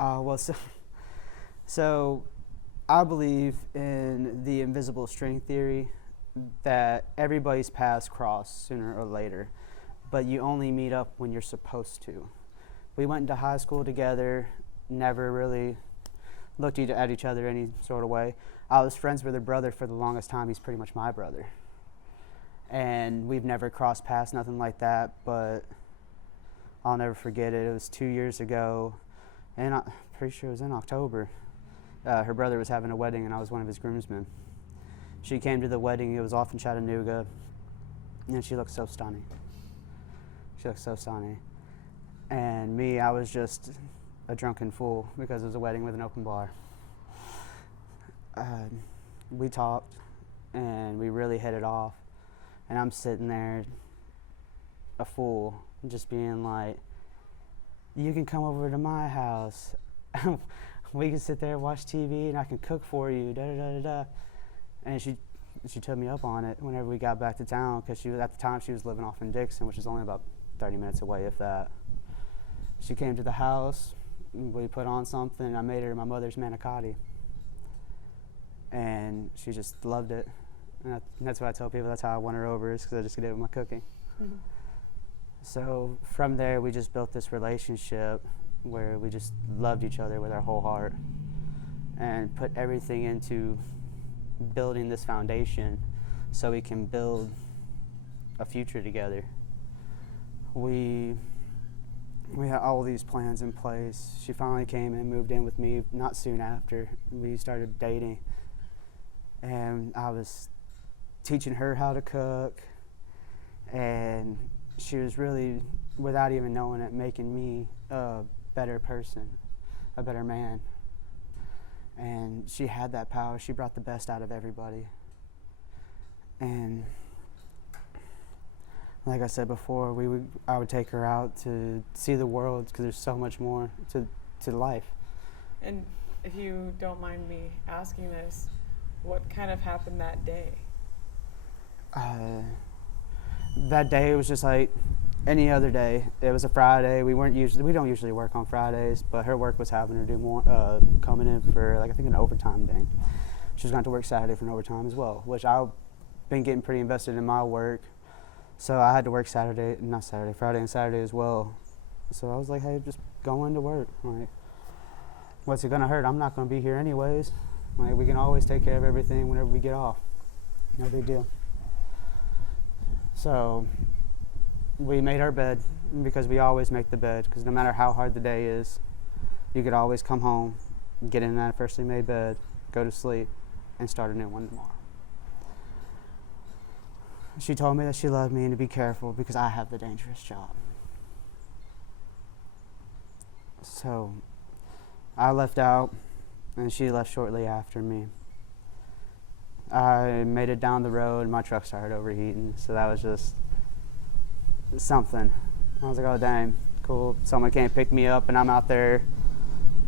Well, so I believe in the invisible string theory that everybody's paths cross sooner or later, but you only meet up when you're supposed to. We went into high school together, never really looked at each other any sort of way. I was friends with her brother for the longest time. He's pretty much my brother. And we've never crossed paths, nothing like that, but I'll never forget it. It was 2 years ago, and I'm pretty sure it was in October. Her brother was having a wedding, and I was one of his groomsmen. She came to the wedding. It was off in Chattanooga, and she looked so stunning. She looked so stunning. And me, I was just a drunken fool because it was a wedding with an open bar. We talked, and we really hit it off. And I'm sitting there, a fool, just being like, you can come over to my house. We can sit there and watch TV, and I can cook for you, da-da-da-da-da. And she took me up on it whenever we got back to town, because at the time she was living off in Dickson, which is only about 30 minutes away, if that. She came to the house, we put on something, and I made her my mother's manicotti. And she just loved it. And that's what I tell people, that's how I won her over, is because I just did it with my cooking. Mm-hmm. So from there, we just built this relationship where we just loved each other with our whole heart and put everything into building this foundation so we can build a future together. We had all these plans in place. She finally came and moved in with me not soon after. We started dating, and I was teaching her how to cook, and she was really, without even knowing it, making me a better person, a better man. And she had that power. She brought the best out of everybody. And like I said before, I would take her out to see the world, because there's so much more to life. And if you don't mind me asking this, what kind of happened that day? That day was just like any other day. It was a Friday. We don't usually work on Fridays, but her work was having her do more, coming in for I think an overtime day. She was going to work Saturday for an overtime as well, which I've been getting pretty invested in my work. So I had to work Friday and Saturday as well. So I was like, hey, just go into work. Like, what's it going to hurt? I'm not going to be here anyways. Like, we can always take care of everything whenever we get off. No big deal. So we made our bed, because we always make the bed, because no matter how hard the day is, you could always come home, get in that freshly made bed, go to sleep, and start a new one tomorrow. She told me that she loved me and to be careful because I have the dangerous job. So I left out, and she left shortly after me. I made it down the road, and my truck started overheating, so that was just something. I was like, oh, dang, cool. Someone came pick me up, and I'm out there.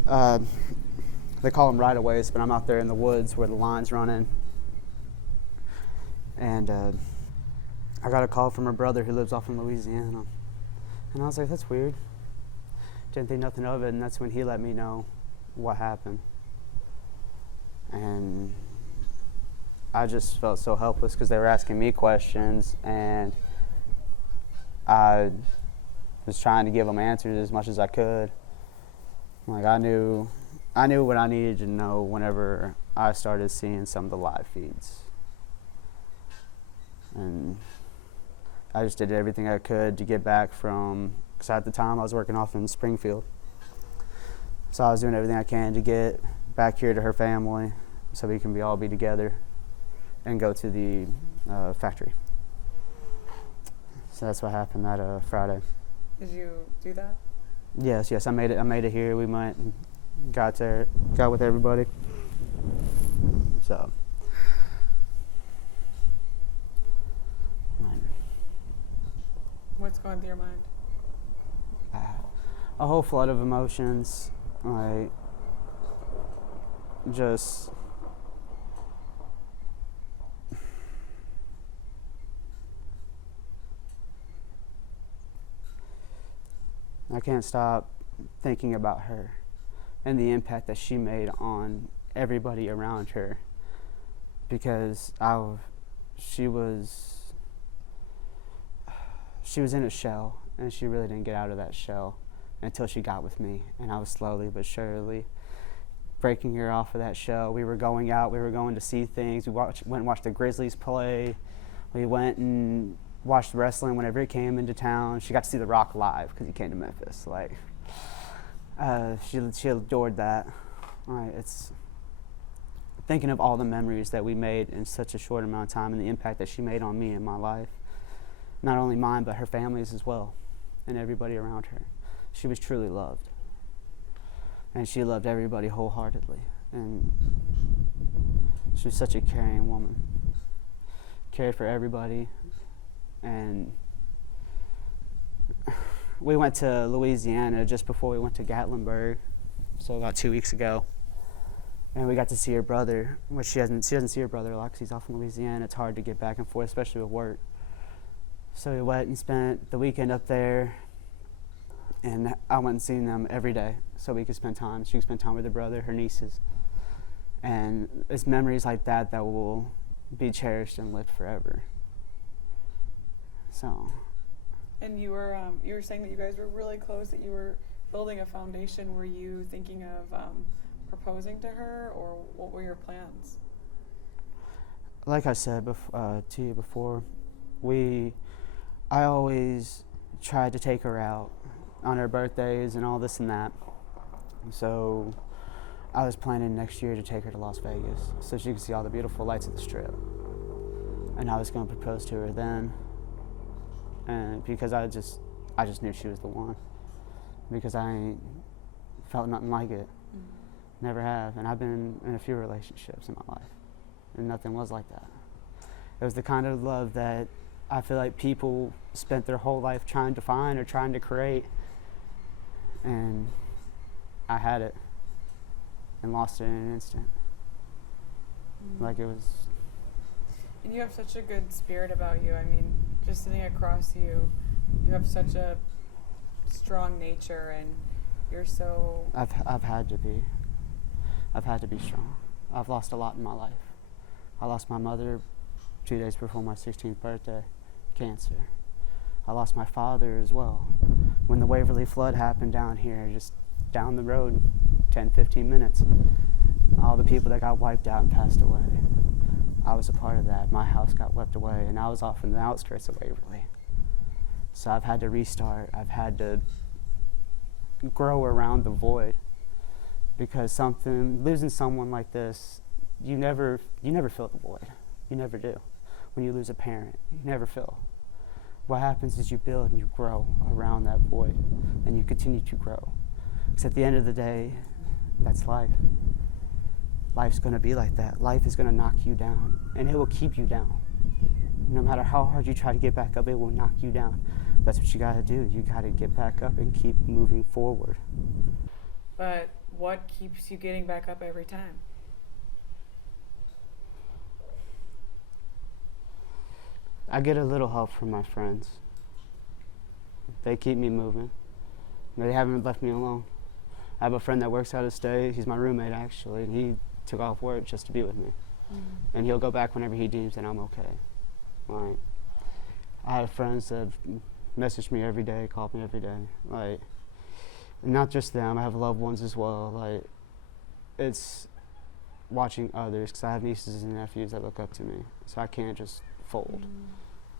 They call them right-of-ways, but I'm out there in the woods where the line's running. And I got a call from her brother who lives off in Louisiana. And I was like, that's weird. Didn't think nothing of it, and that's when he let me know what happened. And I just felt so helpless, because they were asking me questions, and I was trying to give them answers as much as I could. Like, I knew what I needed to know whenever I started seeing some of the live feeds. And I just did everything I could to get back from, because at the time I was working off in Springfield. So I was doing everything I can to get back here to her family so we can all be together and go to the factory. So that's what happened that Friday. Did you do that? Yes, I made it here. We went and got with everybody. So what's going through your mind? A whole flood of emotions. Like, just I can't stop thinking about her, and the impact that she made on everybody around her, because she was in a shell, and she really didn't get out of that shell until she got with me, and I was slowly but surely breaking her off of that shell. We were going out, we were going to see things. We went and watched the Grizzlies play. We went and watched wrestling whenever it came into town. She got to see The Rock live because he came to Memphis. Like, she adored that. It's thinking of all the memories that we made in such a short amount of time and the impact that she made on me in my life. Not only mine, but her family's as well, and everybody around her. She was truly loved. And she loved everybody wholeheartedly. And she was such a caring woman. Cared for everybody. And we went to Louisiana just before we went to Gatlinburg, so about 2 weeks ago. And we got to see her brother, which she doesn't see her brother a lot because he's off in Louisiana. It's hard to get back and forth, especially with work. So we went and spent the weekend up there, and I went and seen them every day so we could spend time. She could spend time with her brother, her nieces. And it's memories like that that will be cherished and lived forever. So. And you were saying that you guys were really close, that you were building a foundation. Were you thinking of proposing to her, or what were your plans? Like I said to you before, I always tried to take her out on her birthdays and all this and that. So I was planning next year to take her to Las Vegas so she could see all the beautiful lights of the Strip. And I was going to propose to her then, and because I just knew she was the one, because I ain't felt nothing like it. Never have. And I've been in a few relationships in my life, and nothing was like that. It was the kind of love that I feel like people spent their whole life trying to find or trying to create, and I had it and lost it in an instant. Like it was. And you have such a good spirit about you. I mean, just sitting across you, you have such a strong nature, and you're so. I've had to be. I've had to be strong. I've lost a lot in my life. I lost my mother 2 days before my 16th birthday, cancer. I lost my father as well. When the Waverly flood happened down here, just down the road, 10, 15 minutes, all the people that got wiped out and passed away, I was a part of that. My house got swept away, and I was off in the outskirts of Waverly. So I've had to restart. I've had to grow around the void, because losing someone like this, you never fill the void. You never do. When you lose a parent, you never fill. What happens is you build and you grow around that void, and you continue to grow. Because at the end of the day, that's life. Life's going to be like that. Life is going to knock you down, and it will keep you down. No matter how hard you try to get back up, it will knock you down. That's what you got to do. You got to get back up and keep moving forward. But what keeps you getting back up every time? I get a little help from my friends. They keep me moving. They haven't left me alone. I have a friend that works out of state. He's my roommate, actually, and he took off work just to be with me. And he'll go back whenever he deems that I'm okay. Like, I have friends that message me every day, call me every day. Like, not just them, I have loved ones as well. Like, it's watching others, because I have nieces and nephews that look up to me. So I can't just fold.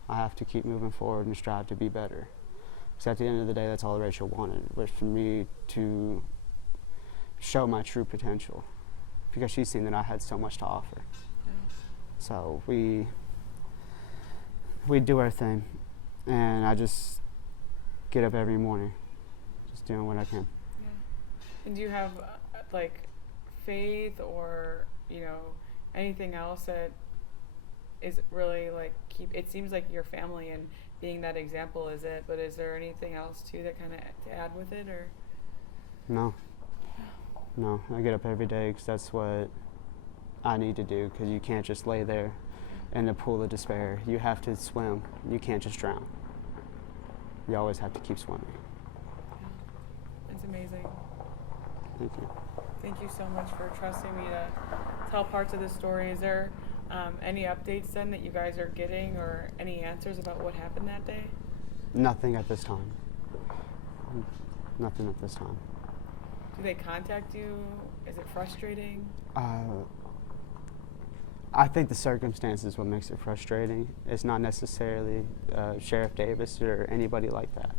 I have to keep moving forward and strive to be better. Because at the end of the day, that's all Rachel wanted, was for me to show my true potential, because she's seen that I had so much to offer. So we do our thing, and I just get up every morning, just doing what I can. Yeah. And do you have like faith or anything else that is really like it seems like your family and being that example is it, but is there anything else too that kind of to add with it, or? No, I get up every day because that's what I need to do, because you can't just lay there in a pool of despair. You have to swim. You can't just drown. You always have to keep swimming. It's amazing. Thank you. Thank you so much for trusting me to tell parts of the story. Is there any updates then that you guys are getting, or any answers about what happened that day? Nothing at this time. Nothing at this time. Do they contact you? Is it frustrating? I think the circumstances is what makes it frustrating. It's not necessarily Sheriff Davis or anybody like that.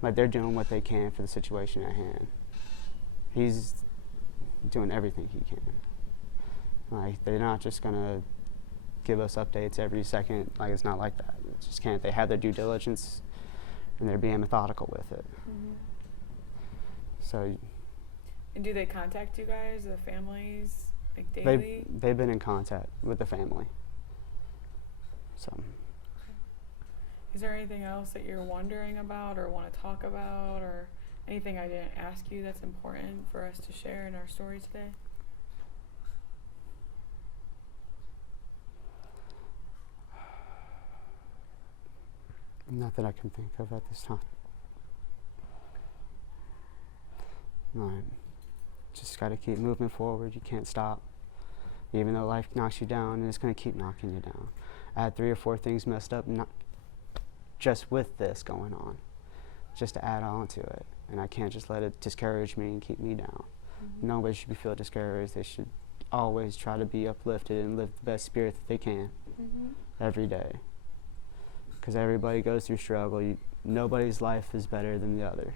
Like, they're doing what they can for the situation at hand. He's doing everything he can. Like, they're not just gonna give us updates every second. Like, it's not like that. It just can't. They have their due diligence, and they're being methodical with it. Mm-hmm. So. And do they contact you guys, the families, like daily? They've been in contact with the family. So. Is there anything else that you're wondering about or want to talk about, or anything I didn't ask you that's important for us to share in our story today? Not that I can think of at this time. Right. Just got to keep moving forward. You can't stop. Even though life knocks you down, and it's going to keep knocking you down. I had 3 or 4 things messed up, not just with this going on, just to add on to it. And I can't just let it discourage me and keep me down. Mm-hmm. Nobody should feel discouraged. They should always try to be uplifted and live the best spirit that they can every day. Because everybody goes through struggle. Nobody's life is better than the other.